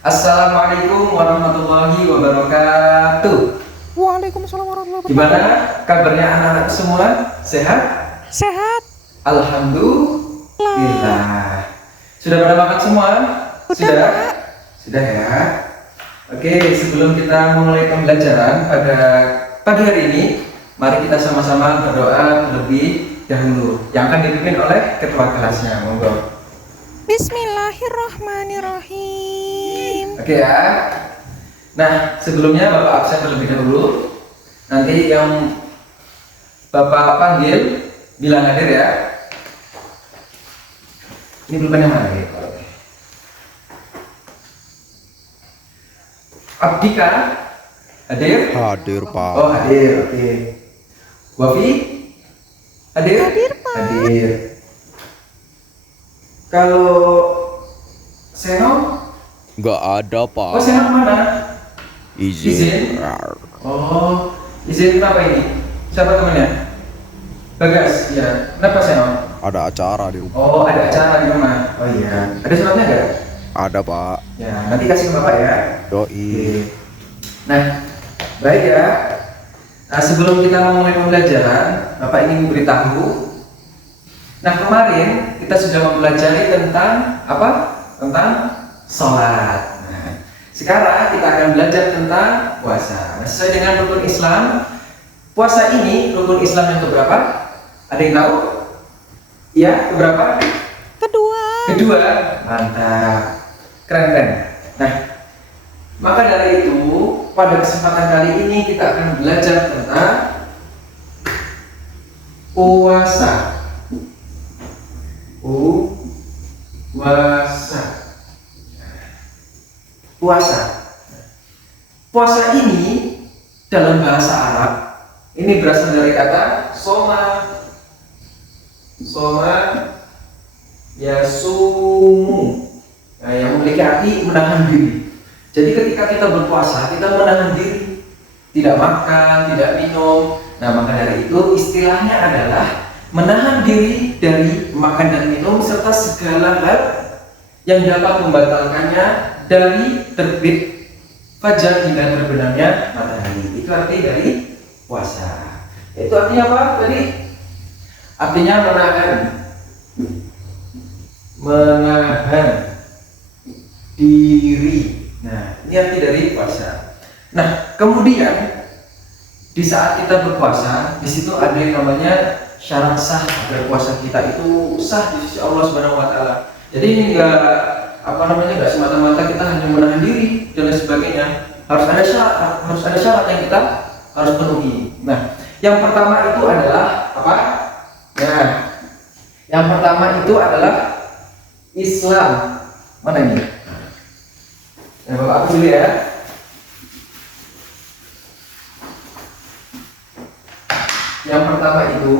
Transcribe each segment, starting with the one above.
Assalamualaikum warahmatullahi wabarakatuh. Waalaikumsalam warahmatullahi Gimana wabarakatuh. kabarnya anak-anak semua? Sehat? Sehat? Alhamdulillah. Sudah pada makan semua? Udah, Pak. Sudah ya. Oke, sebelum kita memulai pembelajaran pada pagi hari ini, mari kita sama-sama berdoa terlebih dahulu yang akan dipimpin oleh ketua kelasnya. Monggo. Bismillahirrahmanirrahim. Oke ya. Nah, sebelumnya Bapak absen terlebih dahulu. Nanti yang Bapak panggil bilang hadir ya. Ini pulpen yang mana ya? Abdika hadir? Hadir, Pak. Oh, hadir. Oke. Wafi hadir? Hadir, Pak. Hadir. Kalau Seno? Nggak ada, Oh, Pak. Seno kemana? Izin. Oh, izin kenapa ini? Siapa temannya? Bagas, ya. Kenapa Seno? Ada acara di rumah. Oh, ada acara di rumah. Oh iya. Ada suratnya nggak? Ada, Pak. Ya, nanti kasih ke Bapak ya. Doi. Oke. Nah, baik ya. Nah, sebelum kita memulai pembelajaran, Bapak ingin memberitahu. Nah, kemarin kita sudah mempelajari tentang apa? Tentang sholat. Nah, sekarang kita akan belajar tentang puasa. Nah, sesuai dengan rukun Islam, puasa ini rukun Islam yang keberapa? Ada yang tahu? Iya, keberapa? Kedua. Mantap. Keren. Nah, maka dari itu pada kesempatan kali ini kita akan belajar tentang puasa. Puasa ini dalam bahasa Arab ini berasal dari kata soma yasumu, nah, yang memiliki arti menahan diri. Jadi ketika kita berpuasa kita menahan diri, tidak makan, tidak minum. Nah, maka dari itu istilahnya adalah menahan diri dari makan dan minum serta segala hal yang dapat membatalkannya dari terbit fajar hingga terbenamnya matahari. Itu arti dari puasa. Itu artinya apa tadi? Artinya menahan diri. Nah, ini arti dari puasa. Nah, kemudian di saat kita berpuasa, di situ ada yang namanya syarat sah agar puasa kita itu sah di sisi Allah Subhanahu wa taala. Jadi ini enggak semata-mata kita hanya menahan diri dan lain sebagainya. Harus ada syarat yang kita harus penuhi. Nah, yang pertama itu adalah apa? Nah, yang pertama itu adalah Islam. Mana ini? Nah, Bapak aku dulu ya. Yang pertama itu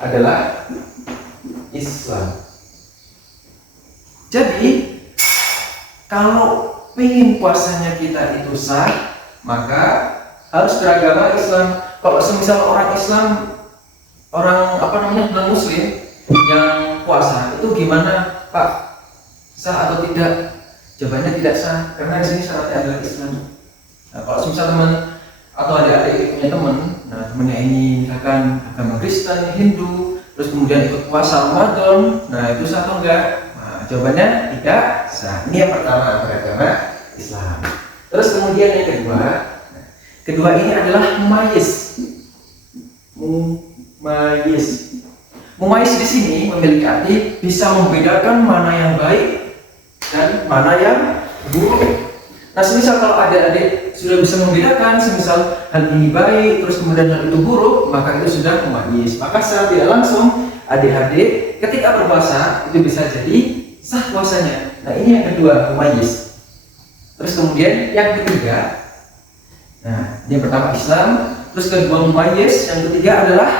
adalah Islam. Jadi kalau ingin puasanya kita itu sah, maka harus beragama Islam. Kalau semisal orang Islam, non Muslim yang puasa itu gimana, Pak? Sah atau tidak? Jawabannya tidak sah, karena di sini syaratnya adalah Islam. Nah, kalau semisal teman atau adik-adik punya teman, nah temannya ini misalkan agama Kristen, Hindu, terus kemudian ikut puasa Ramadan, nah itu sah atau enggak? Nah, jawabannya tidak sah. Ini yang pertama, beragama Islam. Terus kemudian yang kedua ini adalah mumayyiz. Mumayyiz di sini memiliki arti bisa membedakan mana yang baik dan mana yang buruk. Nah, semisal kalau adik-adik sudah bisa membedakan, semisal hal ini baik, terus kemudian hal itu buruk, maka itu sudah mumayyiz. Maka secara tidak langsung adik-adik ketika berpuasa itu bisa jadi sah puasanya. Nah, ini yang kedua, mumayyiz. Terus kemudian yang ketiga, nah ini yang pertama Islam, terus kedua mumayyiz, yang ketiga adalah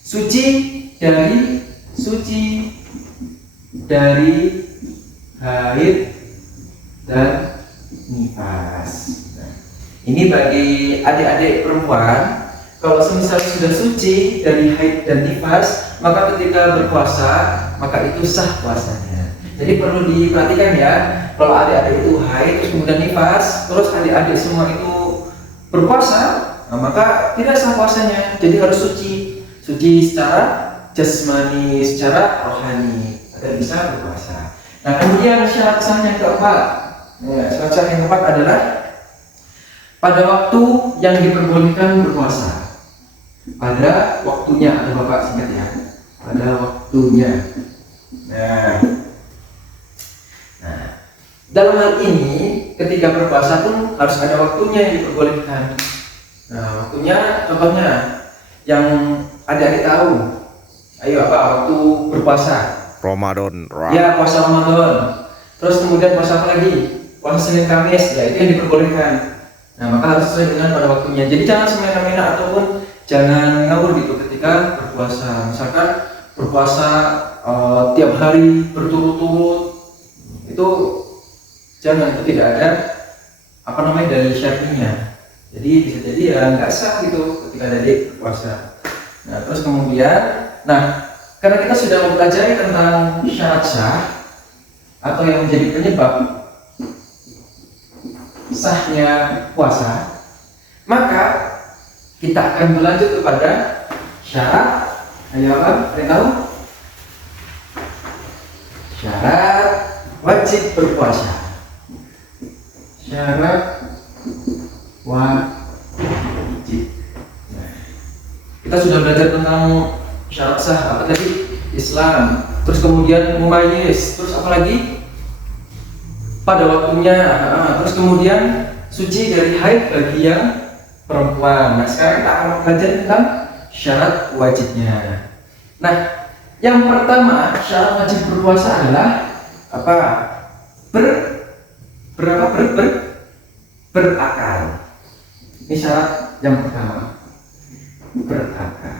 suci dari haid dan nifas. Nah, ini bagi adik-adik perempuan, kalau semisal sudah suci dari haid dan nifas, maka ketika berpuasa maka itu sah puasanya. Jadi perlu diperhatikan ya, kalau adik-adik itu haid terus kemudian nifas, terus adik-adik semua itu berpuasa, nah, maka tidak sah puasanya. Jadi harus suci secara jasmani, secara rohani agar bisa berpuasa. Nah, kemudian syarat sah yang keempat, syarat sah yang keempat adalah pada waktu yang diperbolehkan berpuasa. Pada waktunya, ada Bapak ingat ya, pada waktunya. Nah, dalam hal ini ketika berpuasa pun harus ada waktunya yang diperbolehkan. Nah, waktunya contohnya yang adik-adik tahu. Ayo apa waktu berpuasa? Ramadan. Ya, puasa Ramadan. Terus kemudian puasa apa lagi? Puasa Senin Kamis, ya itu yang diperbolehkan. Nah, maka harus sesuai dengan pada waktunya. Jadi jangan semena-mena ataupun jangan ngawur gitu ketika berpuasa. Misalkan berpuasa tiap hari berturut-turut, itu jangan, itu tidak ada dalil syar'inya. Jadi bisa jadi ya nggak sah gitu ketika adik berpuasa. Nah, terus kemudian, karena kita sudah mempelajari tentang syarat sah atau yang menjadi penyebab sahnya puasa, maka kita akan berlanjut kepada syarat. Ayo apa? Ada yang tahu? Syarat wajib berpuasa. Syarat wajib. Kita sudah belajar tentang syarat sah apa tadi? Islam. Terus kemudian mumayyiz. Terus apa lagi? Pada waktunya. Terus kemudian suci dari haid bagi yang perempuan. Nah, sekarang kita akan belajar tentang syarat wajibnya. Nah, yang pertama syarat wajib berpuasa adalah apa? Berakal. Ini syarat yang pertama. Berakal.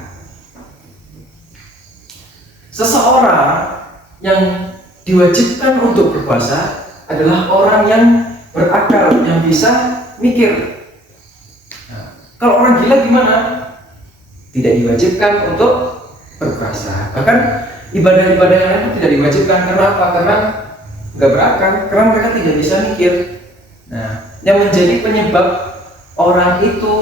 Seseorang yang diwajibkan untuk berpuasa adalah orang yang berakal, yang bisa mikir. Kalau orang gila gimana? Tidak diwajibkan untuk berpuasa. Bahkan ibadah-ibadah yang lain tidak diwajibkan. Karena apa? Karena nggak berakal. Karena mereka tidak bisa mikir. Nah, yang menjadi penyebab orang itu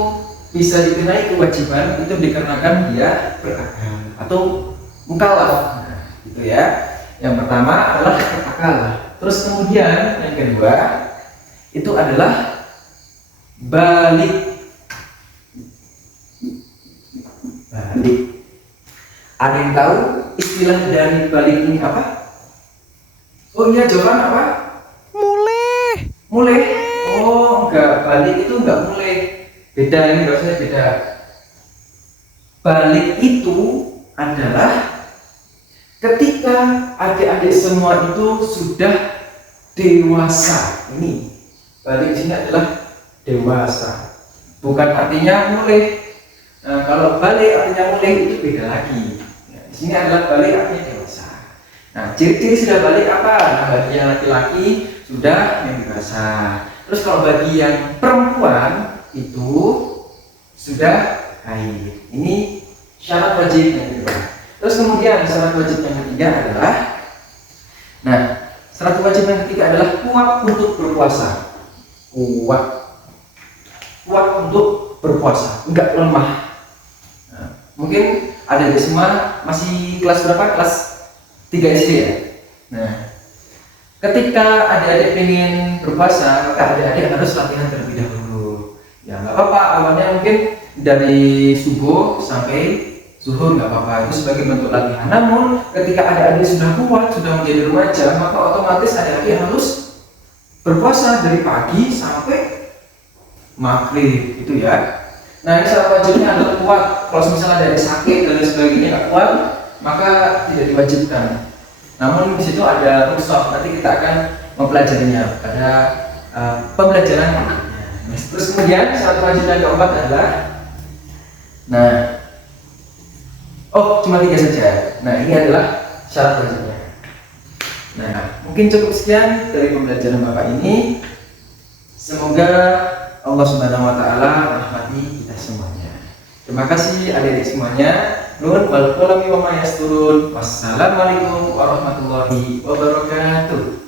bisa dikenai kewajiban itu dikarenakan dia berakal atau mukallaf. Nah, gitu ya. Yang pertama adalah berakal. Terus kemudian yang kedua itu adalah balik. Ada yang tahu istilah dari balik ini apa? Oh iya, jawaban apa? Mulai. Oh enggak, balik itu enggak mulai. Beda, ini bahasanya beda. Balik itu adalah ketika adik-adik semua itu sudah dewasa. Ini balik di sini adalah dewasa. Bukan artinya mulai. Nah, kalau balik artinya mulai itu beda lagi. Nah, di sini adalah balik artinya dewasa. Nah, ciri-ciri sudah balik apa? Nah, bagi yang laki-laki sudah yang dewasa. Terus kalau bagi yang perempuan itu sudah haid. Ini syarat wajib yang kedua. Terus kemudian syarat wajib yang ketiga adalah, syarat wajib yang ketiga adalah kuat untuk berpuasa. Kuat untuk berpuasa, enggak lemah. Mungkin adik-adik semua masih kelas berapa? Kelas 3 SD ya? Nah, ketika adik-adik ingin berpuasa, maka adik-adik harus latihan terlebih dahulu. Ya nggak apa-apa, awalnya mungkin dari subuh sampai zuhur nggak apa-apa, itu sebagai bentuk latihan. Namun ketika adik-adik sudah kuat, sudah menjadi remaja, maka otomatis adik-adik harus berpuasa dari pagi sampai maghrib, itu ya. Nah, ini syarat wajibnya adalah kuat. Kalau misalnya ada sakit dan lain sebagainya nggak kuat, maka tidak diwajibkan. Namun di situ ada rukhsah. Nanti kita akan mempelajarinya pada pembelajaran berikutnya. Terus kemudian syarat wajib yang keempat adalah, cuma 3 saja. Nah, ini adalah syarat wajibnya. Nah, mungkin cukup sekian dari pembelajaran Bapak ini. Semoga Allah Subhanahu wa taala merahmati kita semuanya. Terima kasih adik-adik semuanya. Nun wal qalami wa ma yasturun. Wassalamualaikum warahmatullahi wabarakatuh.